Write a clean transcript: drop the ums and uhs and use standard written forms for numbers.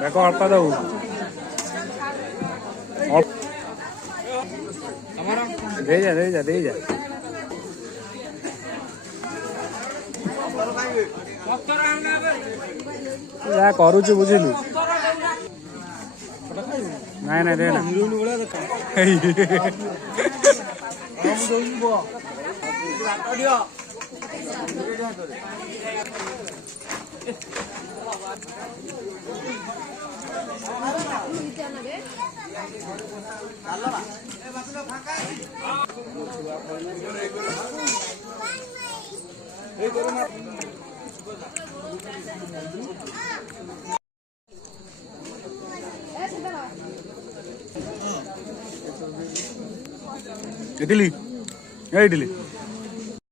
ଦେଖ ଅଳ୍ପ ଦବୁ ଦେଇଯା ଯାହା କରୁଛୁ ବୁଝିଲୁ। ନାଇଁ ନାଇଁ ଦେ ଇଟିଲି ଇଟିଲି